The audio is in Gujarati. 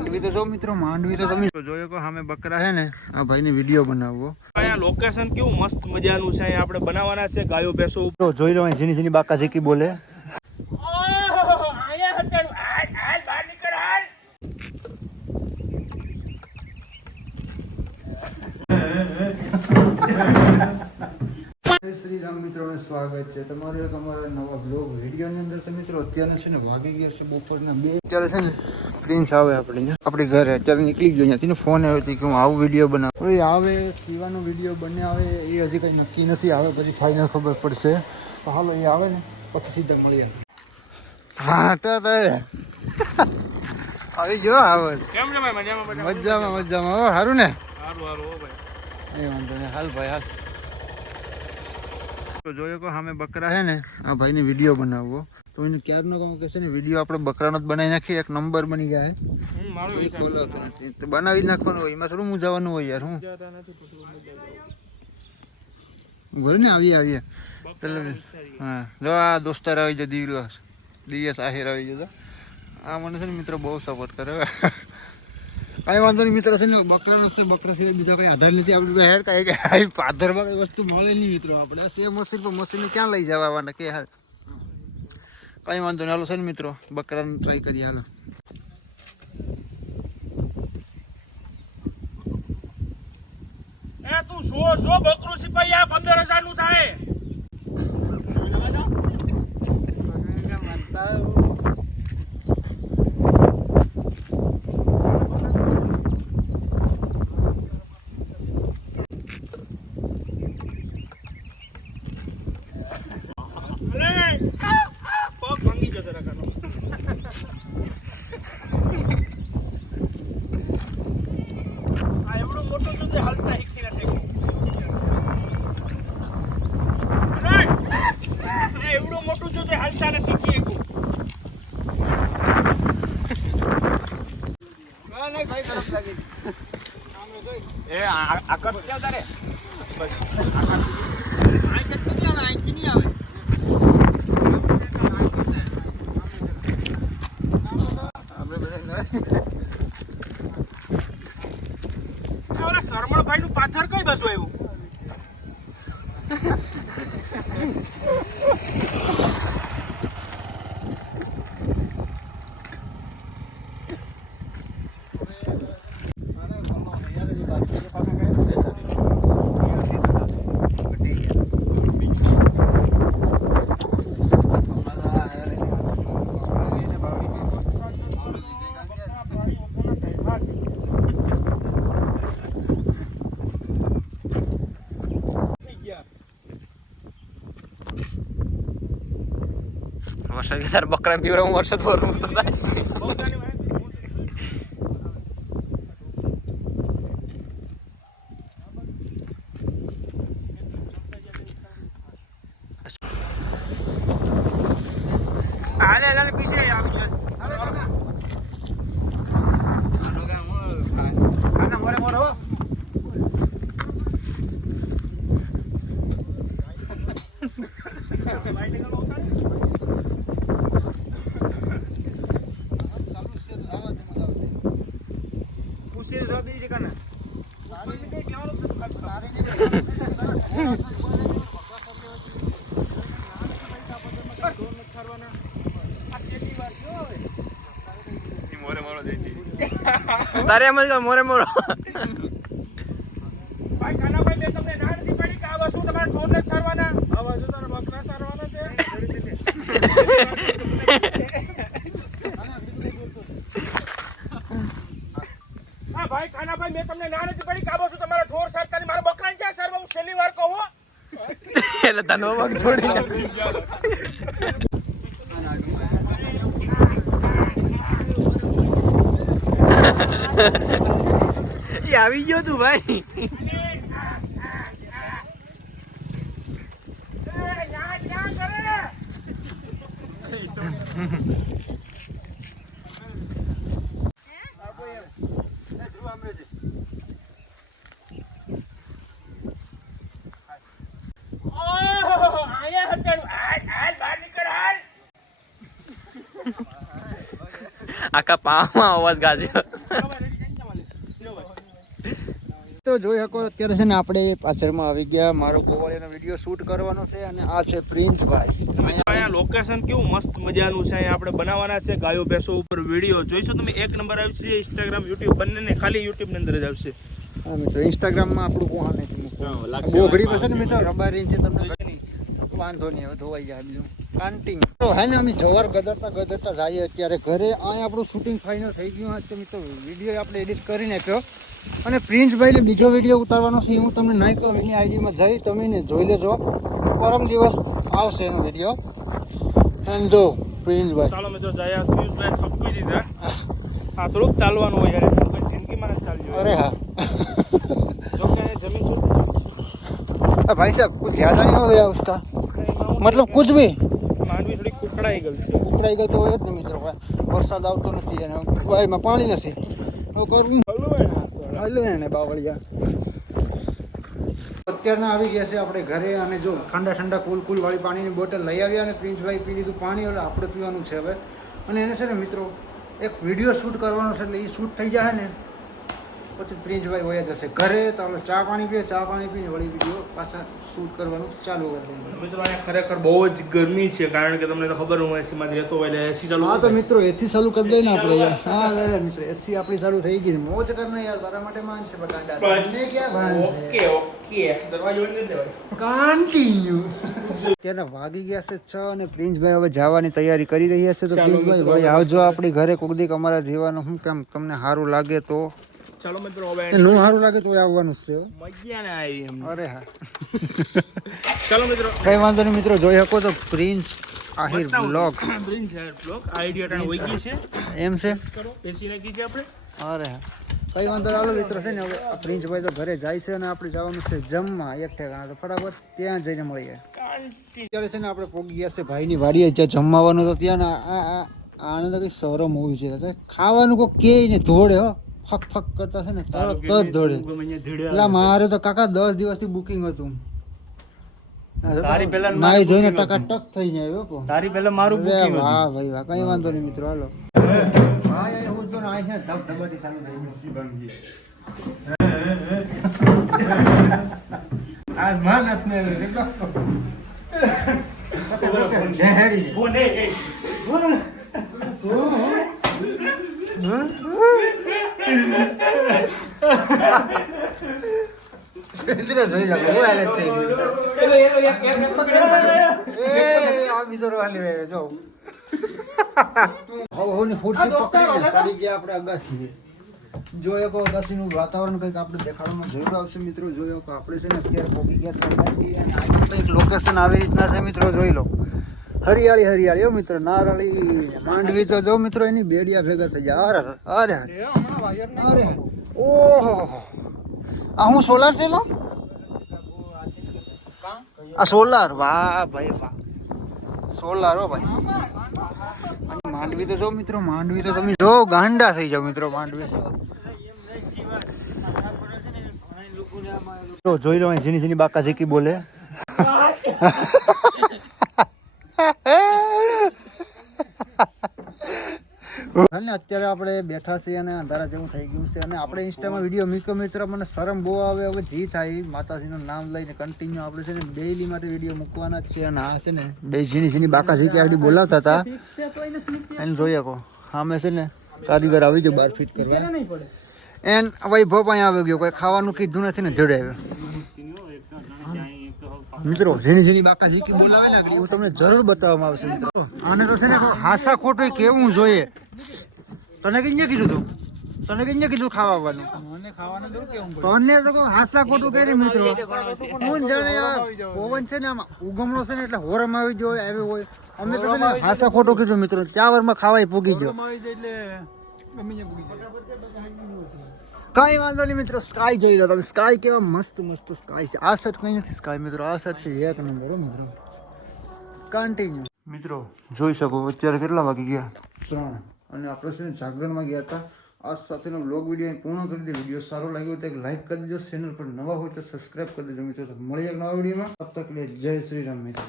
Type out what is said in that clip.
માંડવી તો જો મિત્રો, માંડવી તો તમે જોયો કે સામે બકરા છે ને, આ ભાઈની વિડીયો બનાવવો. અહીંયા લોકેશન કેવું મસ્ત મજાનું છે. અહીંયા આપણે બનાવવાના છે ગાયો ભેંસો. તો જોઈ લો ઝીણી ઝીણી બાકા ઝીકી બોલે. અહીંયા હતેડું હાલ બહાર નીકળ હાલ. શ્રી રામ મિત્રોને સ્વાગત છે તમારું એક અમારા નવા બ્લોગ વિડીયોની અંદર. તો મિત્રો અત્યારે છે ને વાગી ગયા છે બપોરના 2. અત્યારે છે ને પ્રિન્સ આવે આપણી ઘરે. અત્યારે નીકળી ગયો ત્યાંથી ફોન આવ્યો હતો કે હું આવું વિડીયો બનાવું. એ આવે શિવાનો વિડીયો બને આવે એ હજી કંઈ નક્કી નથી. આવે પછી ફાઇનલ ખબર પડશે. તો હાલો એ આવે ને પછી સીધા મળીએ. હા તો આવી જો આવે. કેમ છે ભાઈ? મજામાં મજામાં. હો સારું ને? સારું હો ભાઈ. એ વાંધો નહીં. હાલ ભાઈ હાલ. તો જોયો કે સામે બકરા છે ને, આ ભાઈની વિડીયો બનાવવો. તો એને ક્યારનો કહું કે છે ને વિડીયો આપણે બકરાનો જ બનાવી નાખીએ. એક નંબર બની જાય. ખોલાતો નથી તો બનાવી જ નાખવાનું હોય. એમાં થોડું મૂંઝાવાનું હોય યાર. હું બોલે ને આવીએ હા. જો આ દોસ્તાર આવી જાય, દિવસ આહિર આવી જતો. આ મને છે ને મિત્રો બહુ સપોર્ટ કરે. કાંઈ વાંધો નહીં મિત્રો. છે ને બકરા છે, બકરા સિવાય બીજો કંઈ આધાર નથી. આપણે હેર કાંઈ આધારમાં કંઈ વસ્તુ મળે નહીં મિત્રો. આપણે સેમ મશીન પર મશીનને ક્યાં લઈ જવાના કે હાલ. કાંઈ વાંધો નહીં. હાલો છે ને મિત્રો બકરાને ટ્રાય કરીએ. હાલો એ તું સો બકરું સિપાઈ આ 15,000 નું થાય. શરમણભાઈ નું પાથર કઈ બાજુ આવ્યું? વરસાદ બકરા પીવડાવું વરસાદ ભરવું તો થાય. હાલે પીછે આવી ગયો. તારે એમ જ મોરે મોરો. ભાઈ કાનાભાઈ મેં તમને ના નથી પાડી કે આ વસ્તુ તમારે ઢોર નથી સારવાના. આ વસ્તુ તારા બકરા સારવાના છે. હા ભાઈ કાનાભાઈ મેં તમને ના નથી પાડી કે આ વસ્તુ તમારા ઢોર સારતા મારા બકરાને ક્યાં સારવા? હું છેલ્લી વાર કહું. એટલે તનો વગ છોડી આવી ગયો તું ભાઈ. આખા પામાં અવાજ ગાજ્યો. તો જોઈ શકો અત્યારે છે ને આપણે પાછળમાં આવી ગયા. મારો ગોવાળીનો વિડીયો શૂટ કરવાનો છે અને આ છે પ્રિન્સભાઈ. અહીંયા લોકેશન કેવું મસ્ત મજાનું છે. અહીંયા આપણે બનાવવાના છે ગાયો ભેંસો ઉપર વિડીયો જોઈશો તમે. 1 નંબર આવશે. ઇન્સ્ટાગ્રામ યુટ્યુબ બંને ખાલી યુટ્યુબ ની અંદર જ આવશે. હા મિત્રો ઇન્સ્ટાગ્રામમાં આપણું કોણ નથી બોઘડી પાસે ને મિત્રો રબારી છે તમને વાંધો નહીં હવે ધોવાઈ જાય બીજું કાંટિંગ તો હે ને અમે જવાર ગદરતા જઈએ અત્યારે ઘરે. અહીંયા આપણું શૂટિંગ ફાઇનલ થઈ ગયું હતું મિત્રો. વિડીયો આપણે એડિટ કરી નાખ્યો અને પ્રિન્સભાઈને બીજો વિડીયો ઉતારવાનો છે. હું તમને નાખ્યો એની આઈડીમાં જઈ તમે ને જોઈ લેજો. પરમ દિવસ આવશે એનો વિડીયો. અને જો પ્રિન્સભાઈ ચાલો મિત્રો જયા પ્રિન્સભાઈ થપવી દીધા. હા થોડુંક ચાલવાનું હોય યાર જિંદગીમાં જ ચાલજો. અરે હા જો કે જમીન છૂટ भाई साहब कुछ ज्यादा नहीं हो गया उसका मतलब कुछ भी માંડવી થોડી કુકડાઈ ગઈ છે. ઉકળાઈ ગયો તો હોય જ ને મિત્રો. વરસાદ આવતો નથી અને વાયમાં પાણી નથી. હવે કરવું હાલો ને બાવળિયા. અત્યારના આવી ગયા છે આપણે ઘરે અને જો ઠંડા કુલ વાળી પાણીની બોટલ લઈ આવ્યા અને પ્રિન્સભાઈ પી લીધું પાણી. એટલે આપણે પીવાનું છે હવે. અને એને છે ને મિત્રો એક વિડીયો શૂટ કરવાનો છે. એટલે એ શૂટ થઈ જાય ને પછી પ્રિન્સભાઈ વયા જશે ઘરે. તો આપણે ચા પાણી પીને વળી વિડીયો પાછા શૂટ કરવાનું ચાલુ કરી દઈએ. મિત્રો અહીંયા ખરેખર બહુ જ ગરમી છે કારણ કે તમને તો ખબર હું એસીમાં જ રહેતો હોય એટલે એસી ચાલુ. હા તો મિત્રો એથી ચાલુ કરી દઈએ ને આપણે યાર. હા લે મિત્રો એથી આપણી ચાલુ થઈ ગઈ ને મોજ કરને યાર. તારા માટે માન છે બગાડા. તને ક્યાં ભાન છે? ઓકે દરવાજો બંધ કરી દેવાય. કન્ટિન્યુ. ત્યારે વાગી ગયા છે 6 અને પ્રિન્સભાઈ હવે જવાની તૈયારી કરી રહ્યા છે. તો પ્રિન્સભાઈ ભાઈ આવજો આપણી ઘરે કોક દીક અમારા જીવાનું શું કામ તમને સારું લાગે તો. ચાલો મિત્રો હવે નું સારું લાગે તો આવવાનું જ છે. મજા ને આવી એમ. અરે હા ચાલો મિત્રો કઈ વાંધો નહીં મિત્રો. જોઈ શકો તો prince Ahir blogs prince Ahir blog idea ટાણ વઈ ગઈ છે એમ છે. કરો એસી નાખી છે આપણે. અરે હા કઈ વાંધો ચાલો મિત્રો છે ને હવે પ્રિન્સભાઈ તો ઘરે જાય છે અને આપણે જવાનું છે જમવા એક ઠેકાણા. તો ફટાફટ ત્યાં જઈને મળીએ. અત્યારે છે ને આપણે પોગી ગયા છે ભાઈની વાડીએ જ્યાં જમવાનું. તો ત્યાં આને તો કઈ શરમ હોવી છે. ખાવાનું કોઈ કે ને ધોડે હો ફક કરતા છે ને તરત જ દોડે. એટલે મારે તો કાકા 10 દિવસથી બુકિંગ હતું. નાઈ ધોઈને ટકાટક થઈ જાય. તારી પહેલા મારું બુકિંગ. વાહ ભાઈ વાહ કઈ વાંધો નહીં મિત્રો હાલો. ભાઈ હું તો નાઈ છે ધબધબાટી ચાલુ થઈ આજ માં નાત મે દેખો હેડી બોને એટલે જોઈ જાવ હું હાલે છે. આ બીજો વાલી રે જો હોની ફૂટથી પકડીને સડી ગયા આપણે અગાસી. જોયો કો અગાસીનું વાતાવરણ કંઈક આપણે દેખાડવામાં જરૂર આવશે મિત્રો. જોયો કે આપણે છે ને અત્યારે પહોંચી ગયા છે અગાસી અને આ કંઈક લોકેશન આવી રીતના છે મિત્રો. જોઈ લો હરિયાળી હો મિત્રો. નારળી માંડવી તો જો મિત્રો એની બેડિયા ભેગા થઈ જાય. અરે અરે ઓહો આ હું સોલાર છે લો. આ સોલાર વાહ ભાઈ વાહ સોલાર હો ભાઈ. માંડવી તો જો મિત્રો માંડવી તો તમે જો ગાંડા થઈ જાવ મિત્રો. માંડવી જોઈ લો ઝીણી બાકા ઝીકી બોલે. અને અત્યારે આપણે બેઠા છીએ અને અંધારા જેવું થઈ ગયું છે. અને આપણે ઇન્સ્ટામાં વિડીયો મૂક્યો મિત્રો. મને શરમ બહુ આવે. હવે જી થાય માતાજીનું નામ લઈને કન્ટિન્યુ આપણે છે ને ડેઈલી માટે વિડીયો મૂકવાના જ છે. અને આ છે ને બે ઝીણી બાકા ઝીકી આગળ બોલાવતા હતા એને જોઈએ કહો સામે છે ને કારીગર આવી ગયો 12 ફીટ કરવા. એન વૈભવ અહીંયા આવી ગયો. કોઈ ખાવાનું કીધું નથી ને ધડે આવ્યો મિત્રો. ઝીણી બાકા ઝીકી બોલાવે ને હું તમને જરૂર બતાવવામાં આવશે મિત્રો. આને તો છે ને હાસા ખોટું કેવું જોઈએ. તને કઈ કીધું તું? તને કઈ કીધું ખાવાનું? તને તો હાસા ખોટું કરી મિત્રો. હું જાણે પવન છે ને આમાં ઉગમણો છે ને એટલે હોરમ આવી ગયો આવ્યો હોય. અમે તો હાસા ખોટું કીધું મિત્રો. ત્યાં વારમાં ખાવાય પૂગી ગયો. કઈ વાંધો નહીં મિત્રો. સ્કાય જોઈ લો તમે. સ્કાય કેવા મસ્ત સ્કાય છે. આ શર્ટ કઈ નથી સ્કાય મિત્રો. આ શર્ટ છે એક નંબર મિત્રો. કન્ટિન્યુ મિત્રો જોઈ શકો અત્યારે કેટલા વાગી ગયા 3 અને આપણે છે ને જાગરણમાં ગયા હતા. આ સાથેનો વ્લોગ વિડીયો પૂર્ણ કરી દે. વિડીયો સારો લાગ્યો તો એક લાઈક કરી દેજો. ચેનલ પર નવા હોય તો સબસ્ક્રાઈબ કરી દેજો મિત્રો. તો મળીએ એક નવા વિડીયોમાં. તબ તક લે જય શ્રી રામ મિત્રો.